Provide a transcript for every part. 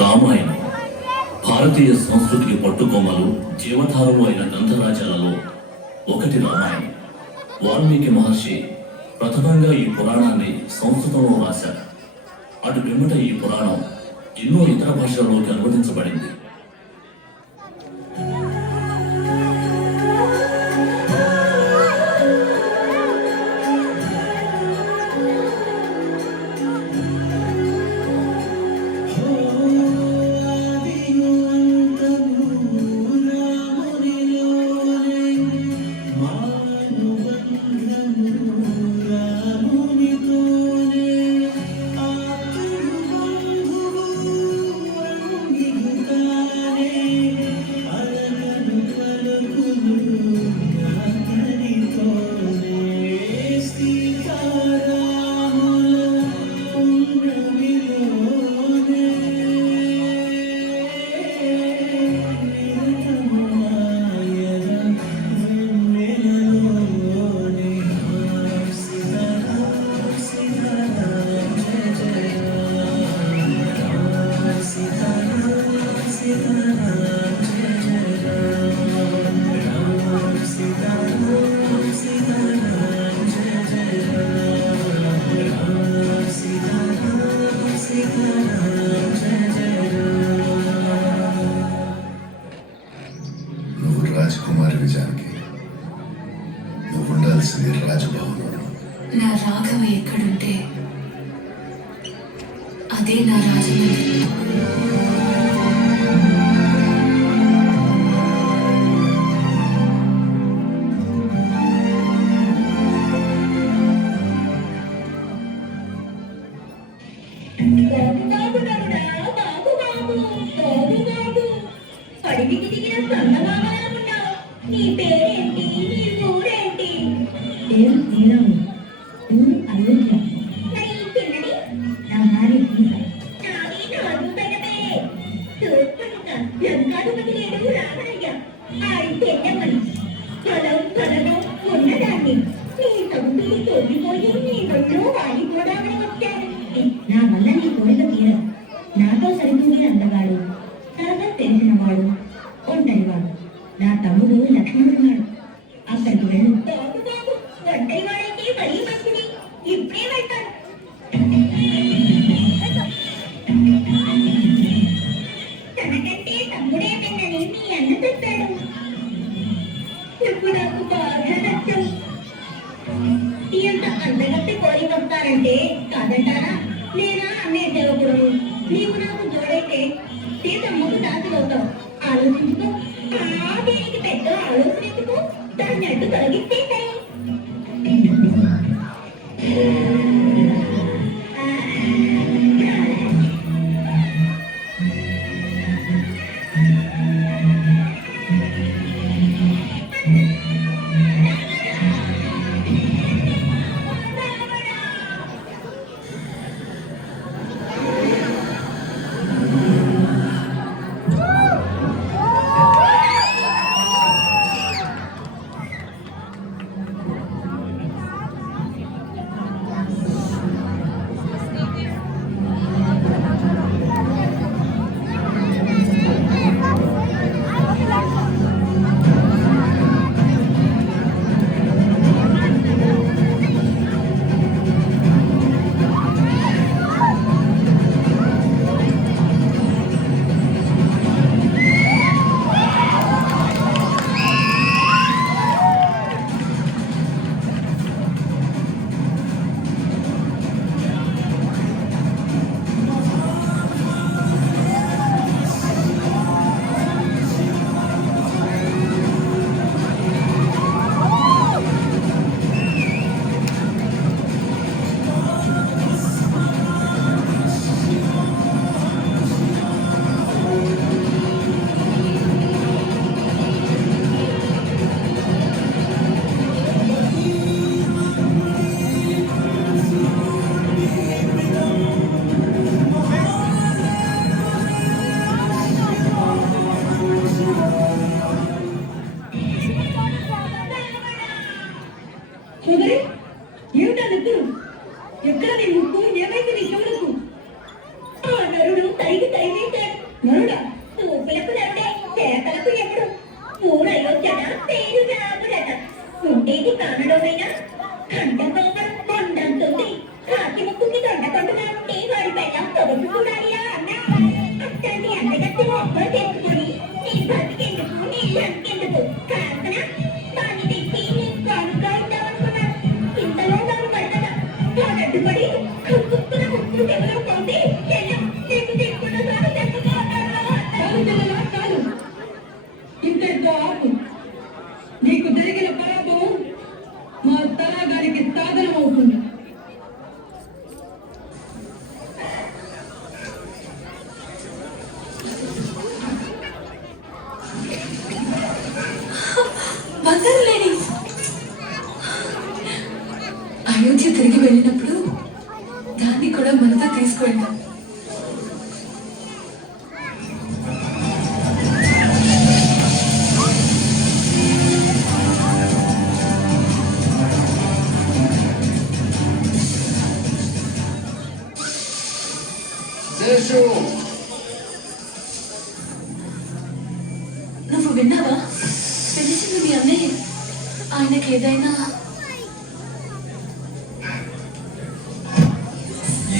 రామాయణం భారతీయ సంస్కృతికి పట్టుకొమ్మలు జీవధారలు అయిన గ్రంథరాజాలలో ఒకటి రామాయణం. వాల్మీకి మహర్షి ప్రథమంగా ఈ పురాణాన్ని సంస్కృతంలో రాశారు. అటు పిమ్మట ఈ పురాణం ఎన్నో ఇతర భాషల్లోకి అనువదించబడింది. రాజకుమారి జానకి, నువ్వు ఉండాల్సింది రాజభవనంలో. నా రాఘవ ఎక్కడుంటే అదే నా రాజమండ్రి. అడిగికి దిగిన సందమామలాగున్నావు. నీ పేరేంటి? నీ ఊరేంటి? పేరు శ్రీరాము, ఊరు అయోధ్య. మరి చిన్నది? నా భార్య సీత. నాది నాలుగు పెద్దమే. చూసుకునుక లంకాధిపతి లేడు రామయ్య. ఆడి చెల్లెమ్మని పొలం పొలము ఉన్నదాన్ని నీ సొంతులు తొలిపోయి నీ ఒళ్ళు వాడిపోదామని వచ్చాను. నా వల్ల నీ కోరిక తీరదు. నాతో సరిపోయే అందగాడు, సరదా తెలిసినవాడు, ఒంటరివాడు నా తమ్ముడు లక్ష్మణుడున్నాడు. అక్కడికి వెళ్ళు. బాబు బాబు, ఒంటరి వాడైతే మరీ మంచిది. ఇప్పుడే వెళ్తాను. తనకంటే తమ్ముడే పెన్నని మీ అన్న చెప్పాడు. ఇప్పుడు నాకు బాగా నచ్చం. ఇంత అందగత్తి కోరి వస్తానంటే కాదంటారా? నేనా అన్నే దేవకుడు. నీవు నాకు జోడైతే సీతమ్మకు దాసులవుతావు. ఆలోచించుకో. దేనికి పెద్ద ఆలోచన ఎందుకు? దాన్ని అడ్డు తొలగిస్తే సరే. ఎక్కడ ముక్కు ఏమైంది నీ చెవులకు? ఆ నరుడు తైకి తైవేశాడు. నరుడా తూపులకు నరుడే, కేకలకు ఎప్పుడు ఊరయ్యొచ్చట పేరు రాముడట. ఉండేది కానడమైనా కంటకోపం కొండంతుంది. కాకి ముక్కుకి దొండకొండగా ఉంటే వాడి పెళ్ళం పొదుపు చూడాలియా అన్నా. అట్టండి అందగత్తి మొక్కలు తెచ్చుకొని నీ బతికెందుకు నీ లంకెందుకు కాకన దాన్ని తెచ్చి నీ కానుగా ఇద్దామనుకున్నా. ఇంతలో దాన్ని పడకదా వాడడ్డుపడి కుక్కున ముక్కు చెవులో పోతే చెల్లం నీకు తెచ్చుకున్న దాన్ని తెచ్చుకో అన్నాడు. చాలు ఇంతటితో ఆపు. నీకు జరిగిన పరాభవం మా తరాగారికి సాధనం అవుతుంది. బంగారు లేని అయోధ్య తిరిగి వెళ్ళినప్పుడు దాన్ని కూడా మనతో తీసుకువెళ్తాం. నువ్వు విన్నావా? తెలిసింది మీ అన్నయ్య. ఆయనకి ఏదైనా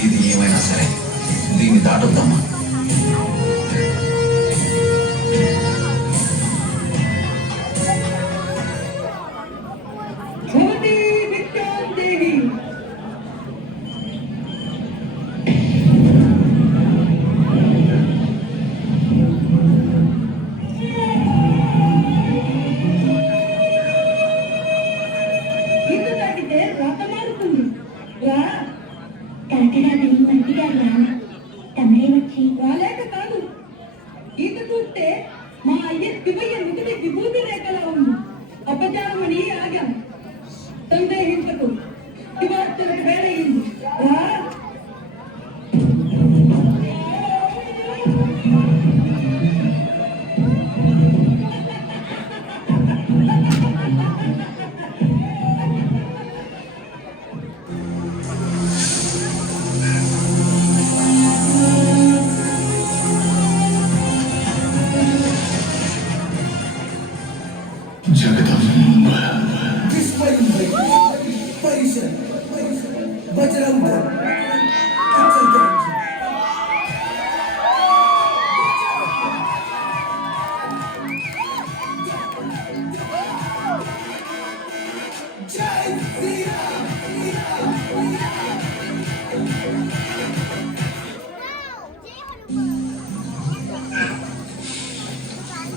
ఏది ఏమైనా సరే దీన్ని దాటొద్దామా? భవతి విద్యాదేవి ఇల్లు దాటితే రాత మారుతుంది. రా కాకినాడని మంత్రిగారు రామ తమరే వచ్చి రాలేక కాదు. ఈత చూస్తే మా అయ్య శివయ్య నుదుటి విభూతి రేఖలా ఉంది. అపచారమని ఆగాం. సందేహించకు, శివార్చనకు వేడయింది. రా జగదంబ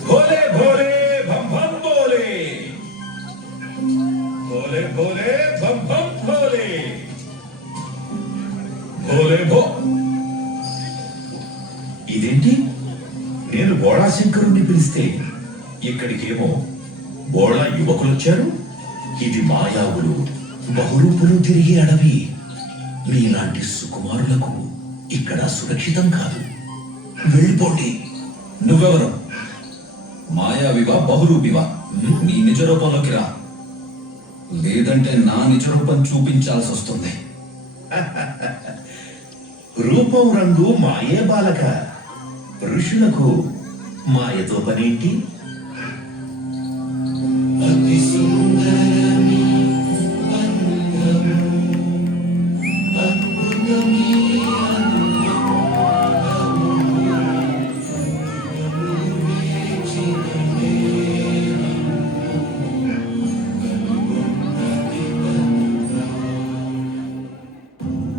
भोले भोले भम भम बोले, भोले भोले भम भम भोले, भोले भो. ఇదేంటి? నేను బోళా శంకరుణ్ణి పిలిస్తే ఇక్కడికేమో బోళా యువకులు వచ్చారు. ఇది మాయావులు బహురూపులు తిరిగే అడవి. మీలాంటి సుకుమారులకు ఇక్కడ సురక్షితం కాదు. వెళ్ళిపోండి. నువ్వెవరు? మాయావివా బహురూపివా? నీ నిజ రూపంలోకి రా, లేదంటే నా నిజ రూపం చూపించాల్సి వస్తుంది. రూపం రంగు మాయే బాలక. ఋషులకు మాయతో పనేంటి?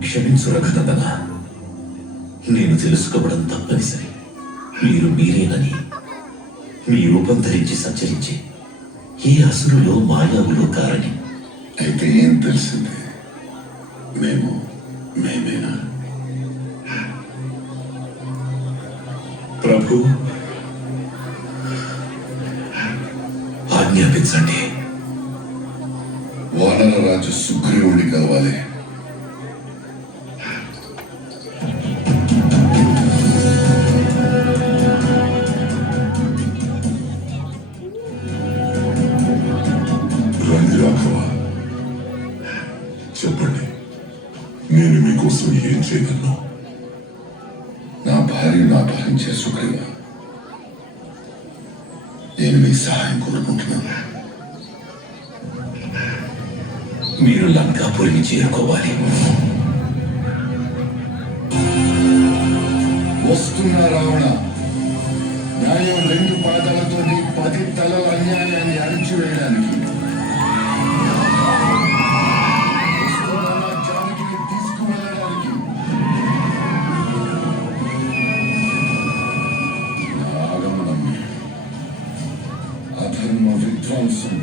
క్షమించు రఘునందన, నేను తెలుసుకోవడం తప్పనిసరి. మీరు మీరేనని మీ రూపం ధరించి సంచరించి ఏ అసురులో మాయావులో కారని. అయితే ఏం తెలిసింది? మేమేనా? ప్రభు ఆజ్ఞాపించండి. వానర రాజు సుగ్రీవుడి కావాలి. రండి రాఘవ, చెప్పండి. నేను మీకోసం ఏం చేయగలను? నా భార్యను అపహరించే సుగ్రీవ, నేను మీ సహాయం కోరుకుంటున్నాను. మీరు లంకాపురికి చేరుకోవాలి. వస్తున్న రావణ, న్యాయం 2 పాదాలతో నీ 10 తలల అన్యాయాన్ని అణిచివేయడానికి. వస్తున్న రాజ్యానికి తీసుకువెళ్ళడానికి. నా ఆగమనం అధర్మ విధ్వంసం.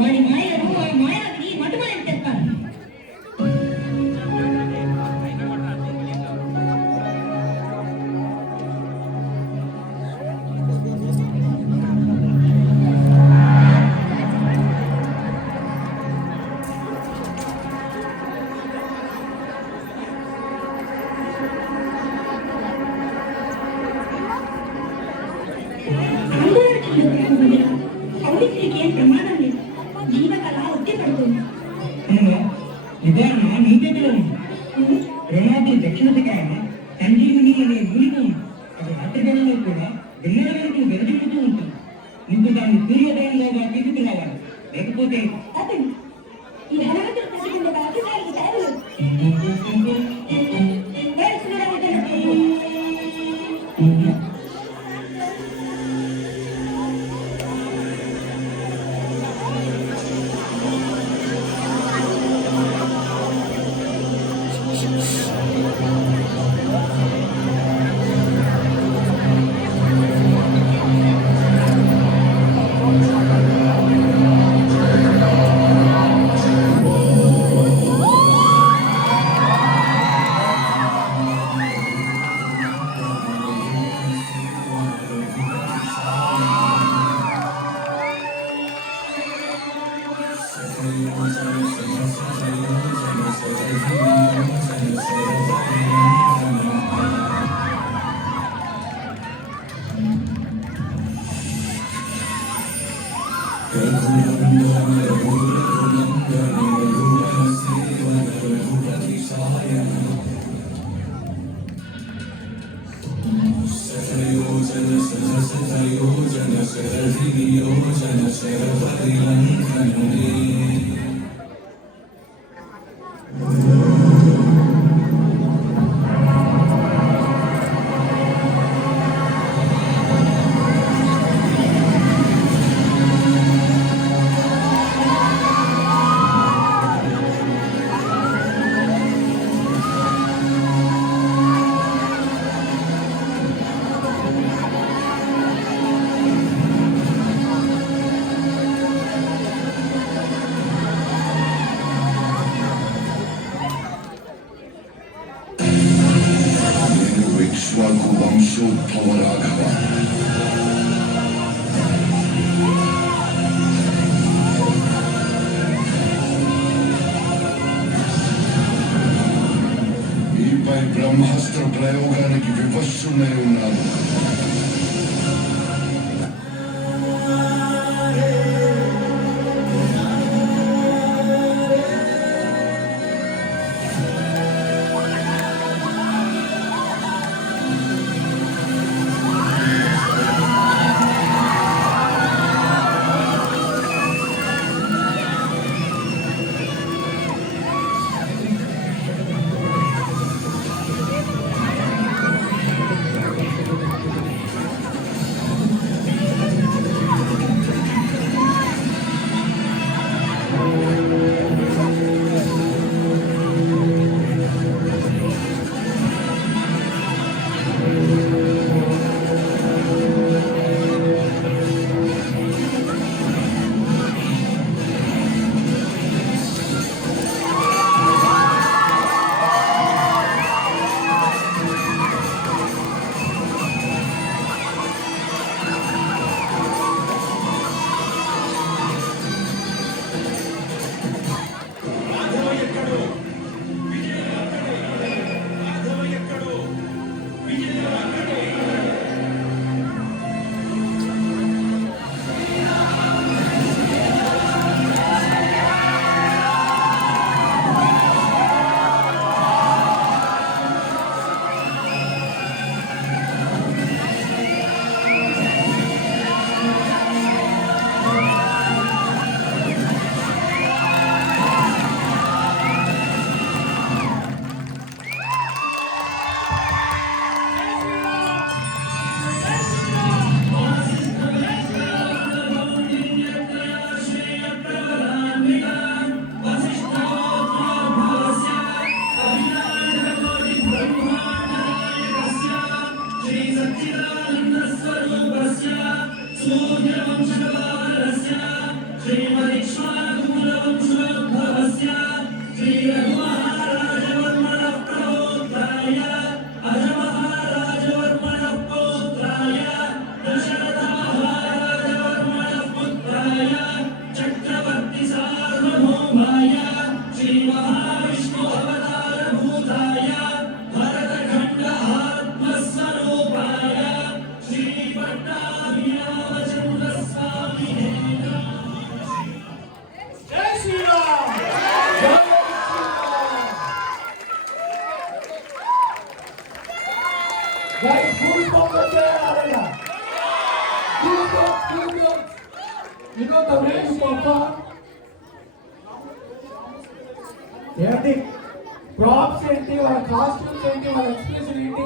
వాడి మాయను మాయానికి మటుమని చెప్తాను. సౌమిత్రికి ఏం ప్రమాదం లేదు. జీవకళ ఒత్తి పడుతుంది. నిదానం నీ చేతిలో ఉంది. ప్రమాదం దక్షిణ దిగాన సంజీవిని అనే మూలిక ఉంది. అది రాత్రికాలంలో కూడా వెన్నెల వరకు వెదజల్లుతూ ఉంటుంది. నువ్వు దాన్ని సూర్యోదయంలోగా తీసుకురావాలి, లేకపోతే అతను ఈ హనుమంతుడు తీసుకున్న బాధ్యతలకు కాదు. నేను ఇక్ష్వాకు వంశోద్భవ రాఘవ. మీపై బ్రహ్మాస్త్ర ప్రయోగానికి వివశున్నై ఉన్నాను. ఏంటి ప్రాప్స్ ఏంటి, వాళ్ళ కాస్ట్యూమ్స్ ఏంటి, వాళ్ళ ఎక్స్ప్రెషన్ ఏంటి,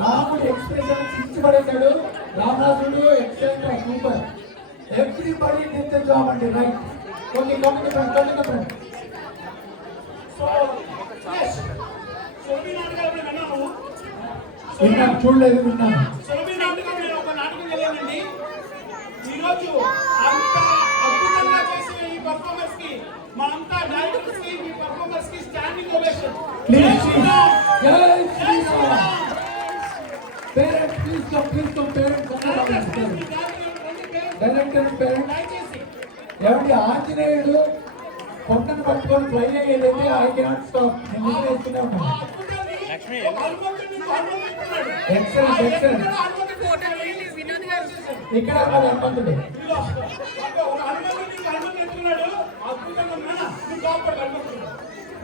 రాముడు ఎక్స్ప్రెషన్ ఇచ్చి పడేశాడు. రామరాజుడు excellent, super. Everybody did the job అండి, రైట్. Okay, coming friend. విన్నాను, చూడలేదు, విన్నాను. ఈరోజు అంత అద్భుతంగా చేసే ఈ పర్ఫార్మెన్స్ కి మా అంతా డైరెక్టర్స్ కి ఈ పర్ఫార్మెన్స్ కి standing ovation. Parents please come director parents. ఏమంటే ఆంజనేయుడు పొట్టను పట్టుకొని ఫ్లై అయ్యేదైతే ఐ కెనాట్ స్టాప్. నేను వేస్తూనే ఉన్నాను. ఎక్సలెంట్. ఇక్కడ హనుమంతుడు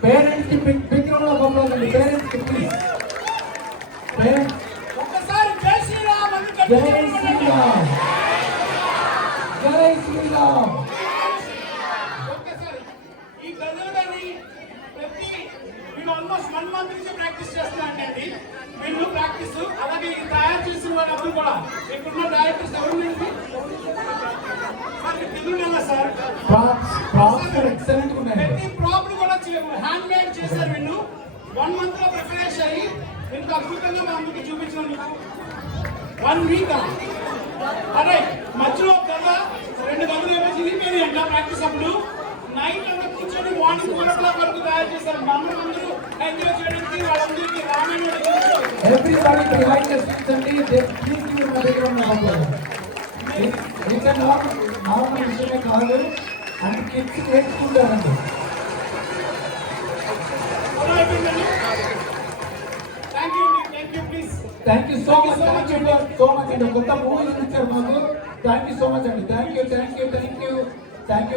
పేరెంట్స్ కి బిగ్ రౌండ్ ఆఫ్ అప్లాజ్ అండి. పేరెంట్స్ కి ప్లీజ్. పేరెంట్స్ ఒక్కసారి జై శ్రీరామ్ అని జై శ్రీరామ్. జై శ్రీరామ్. ఒక్కసారి ఈ ప్రజలు కానీ వీళ్ళు ఆల్మోస్ట్ 1 month నుంచి ప్రాక్టీస్ చేస్తున్నారండి. వీళ్ళు ప్రాక్టీస్ అలాగే ఈ తయారు చేసిన వాళ్ళందరూ కూడా ఇక్కడున్న డైరెక్టర్స్ ఎవరు సార్ తెలుగునా సార్ ప్రాప్స్ ఎక్సలెంట్ ఉన్నాయి. ప్రతి ప్రాబ్లు కూడా హ్యాండ్ మేడ్ చేశారు వీళ్ళు. 1 month లో ప్రిపరేషన్ అయ్యి ఇంత అద్భుతంగా మా ముందుకు చూపించినందుకు 1 week. అరే మధ్యలో గద 2 గదులు ఏమో చిరిగిపోయి అంట ప్రాక్టీస్ అప్పుడు. నైట్ అంతా కూర్చొని మార్నింగ్ 4 o'clock వరకు తయారు చేశారు. మమ్మల్ని అందరూ ఎంజాయ్ చేయడానికి వాళ్ళందరికీ Ramayana everybody behind the scenes అండి. Please give my big round of applause. ఇది నార్మల్ విషయమే కాదు అంటే కిడ్స్ నేర్చుకుంటారండి. Thank you so much. So much అండి. కొత్త మూవీస్ ఇచ్చారు మాకు. థ్యాంక్ యూ సో మచ్ అండి. థ్యాంక్ యూ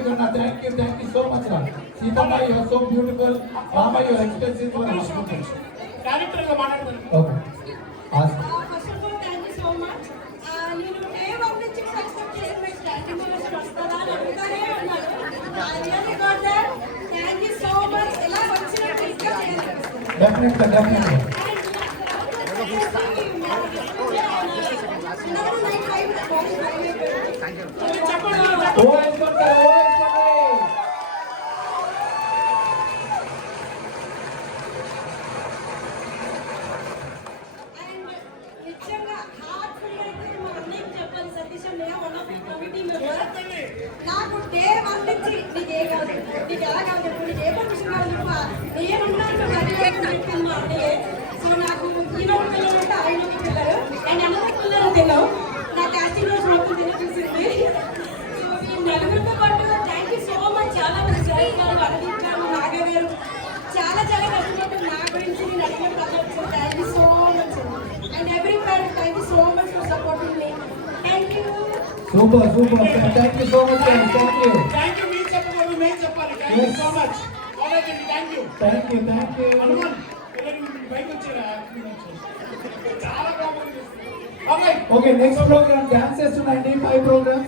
కన్నా. థ్యాంక్ యూ సో మచ్ రా. Seethamma you are so beautiful. Rama you are expressive for director గా మాట్లాడతాను. Okay. First of all thank you so much. నేను డే 1 నుంచి ఎక్స్పెక్ట్ చేసిన మీకు స్టార్టింగ్ నుంచి వస్తుందా అని అడుగుతానే ఉన్నాను. Really got that. Thank you so much. ఎలా వచ్చినట్టు ఇంకా చేయాలనిపిస్తుంది. డెఫినెట్లీ. నాకు డే 1 నుంచి నీకు ఏ కాదు, నీకు ఎలా కాదు చెప్పు, నీకు ఏ పర్మిషన్ కాదు చెప్పు, నేనున్నాను అది చెప్పింది మా అన్నయ్య. సో నాకు ఈరోజు పిల్లలు అంటే ఆయన పిల్లలు అండ్ అందరూ పిల్లలు తిన్నావు. నా క్యాస్టింగ్ రోజు మొత్తం తిని చూసింది. సో ఈ నలుగురితో పాటు థ్యాంక్ యూ సో మచ్. చాలా మంది సాయి గారు, అరవింద్ గారు, నాగ గారు చాలా కష్టపడ్డారు నా గురించి. నేను అడిగిన ప్రజలు thank you so much. And every parent thank you so much for supporting me. Thank you. Super. Thank you so much. Thank you. మీరు చెప్పకూడదు, మేము చెప్పాలి. Thank you so much. Alright అండి. Thank you. హనుమాన్ బైక్ వచ్చారా? చాలా బాగుంది. Okay. Next programme dances ఉన్నాయండి. 5 programmes.